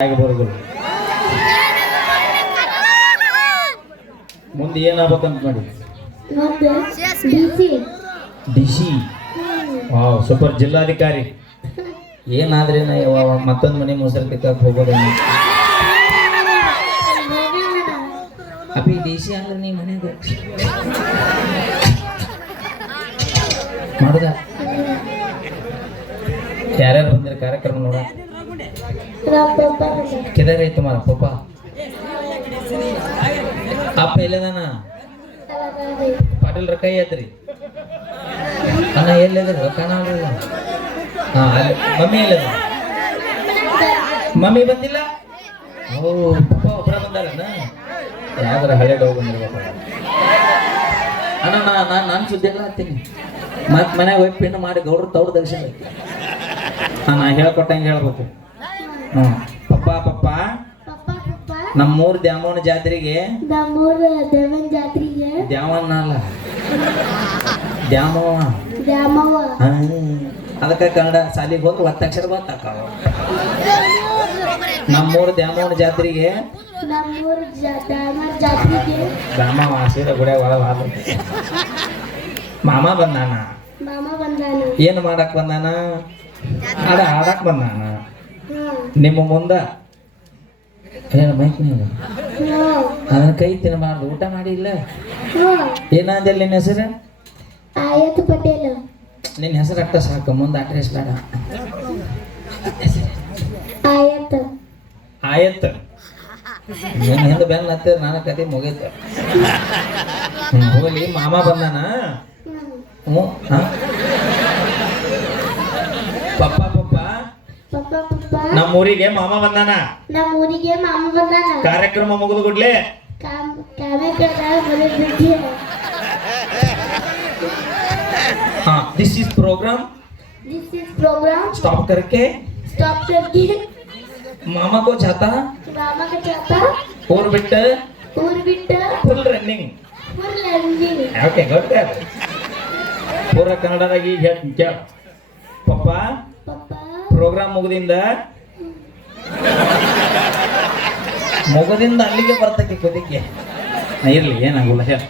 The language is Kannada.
ಆಗಬಾರದು ಮುಂದೆ ಏನಾಗ್ಬೇಕಂತ ಮಾಡಿ ಡಿ ಸಿ ವಾವ್ ಸೂಪರ್ ಜಿಲ್ಲಾಧಿಕಾರಿ. ಏನಾದ್ರೆ ಮತ್ತೊಂದು ಮನೆ ಮೊಸರು ತಿಕ್ಕಕ್ಕೆ ಹೋಗೋದ ಅಪ್ಪಿ ಡಿ ಸಿ ಅಂದ್ರೆ ನೀ ಮನೆಗೆ. ಮಾಡುದ? ಯಾರ್ಯಾರು ಬಂದಿರ ಕಾರ್ಯಕ್ರಮ ನೋಡ. ಕೆದಾರ ಐತೆ ಮಾರ ಪಪ್ಪ. ಅಪ್ಪ ಎಲ್ಲದಾನ ಪಾಟೀಲ್ ಕೈ ಐತ್ರಿ ಅಣ್ಣ ಎಲ್ಲಿದ್ರು ಕಾಣಲ್ಲ ಮಮ್ಮಿ ಎಲ್ಲದ ಮಮ್ಮಿ ಬಂದಿಲ್ಲ? ಓ, ಪಪ್ಪ ಒಬ್ಬರ ಬಂದಾರಣ್ಣ. ಯಾವ್ದಾರ ಹಳೆ ಡೋಗ್ ಅಣ್ಣ, ನಾ ನಾನು ನಾನು ಸುದ್ದಿ ಎಲ್ಲ ಹತ್ತೀನಿ ಮತ್ತೆ ಮನೆಗೆ ಹೋಗಿ ಪಿನ್ ಮಾಡಿ ಗೌಡ್ರು ತವ್ರ ದರ್ಶನ. ನಾ ಹೇಳ್ಕೊಟ್ಟಂಗೆ ಹೇಳ್ಬೇಕು. ಪಪ್ಪ ಪಪ್ಪ. ನಮ್ಮೂರ್ ದ್ಯಾಮೋನ ಜಾತ್ರೆಗೆ ನಮ್ಮೂರ ದೇವನ್ ಜಾತ್ರೆಗೆ. ದ್ಯಾಮಣ್ಣ ಅಲ್ಲ ದ್ಯಾಮವ್ವ. ದ್ಯಾಮವ್ವ ಅದಕ್ಕೆ ಕನ್ನಡ ಸಾಲಿಗೆ ಹೋಗಿ ಒತ್ತಕ್ಷರ ಗೊತ್ತಾಕಾವ ನಮ್ಮೂರು ದ್ಯಾಮವ್ವನ ಜಾತ್ರೆಗೆ ನಮ್ಮೂರ ಜಾತ್ರೆಗೆ. ದ್ಯಾಮವ್ವ ಗುಡೆ ಒಳಗೆ ಹಾಲು ಮಾಮ ಬಂದಾನ? ಮಾಮ ಬಂದಾನ. ಏನು ಮಾಡಕ್ ಬಂದಾನ? ಅಡ ಆಡಕ್ ಬಂದಾನ. ನಿಮ್ಮ ಮುಂದ. ಏನು ಮೈಕ್ ನೀವು. ಅದನ್ನ ಕೈ ತಿನ್ನಬಾರ್ದು. ಊಟ ಮಾಡಿ ಇಲ್ಲ. ಏನಾದಲ್ಲಿ ನಿನ್ನ ಹೆಸರು? ಆಯತ್ ಪಟೇಲ್. ನಿನ್ನ ಹೆಸರು ಅಟ್ಟ ಸಾಕು. ಮುಂದೆ ಅಡ್ರೆಸ್ ಬೇಡ. ಆಯತ್ ಆಯತ್ ನಿನ್ನ ಹಿಂದೆ ಬೆನ್ನ ಹತ್ತಿರ ನಾನು ಕತೆ ಮುಗೀತು. ಹೋಗಲಿ. ಮಾಮ ಬಂದಾನ? ಹ್ಞೂ ಹಾಂ. ಪಪ್ಪ ನಮ್ಮ ಊರಿಗೆ ಮಾಮ ಬಂದಾನ ನಮ್ಮ ಊರಿಗೆ ಮಾಮ ಬಂದಾನ ಕಾರ್ಯಕ್ರಮ ಮುಗಿದು ಗುಡ್ಲೆ ಕಾಮ್ ಕಾಮೆ ಕಡ ಬರೆದಿದ್ದೆ ಹಾ this is program this is program stop करके स्टॉप करके मामा को जाता मामा का चाहता और बिट ऊर Bittu full running full learning okay good ಪೂರ ಕನ್ನಡದಾಗ ಈಗ ಹೇಳ್ತೀನಿ ಕೇಳ ಪಪ್ಪ पापा ಪ್ರೋಗ್ರಾಮ್ ಮುಗಿದಿಂದ ಮುಗದಿಂದ ಅಲ್ಲಿಗೆ ಬರ್ತಕ್ಕೆ ಕೊದಿಕೆ ಇರ್ಲಿ ಏನಾಗಲ್ಲ ಹೇಳ.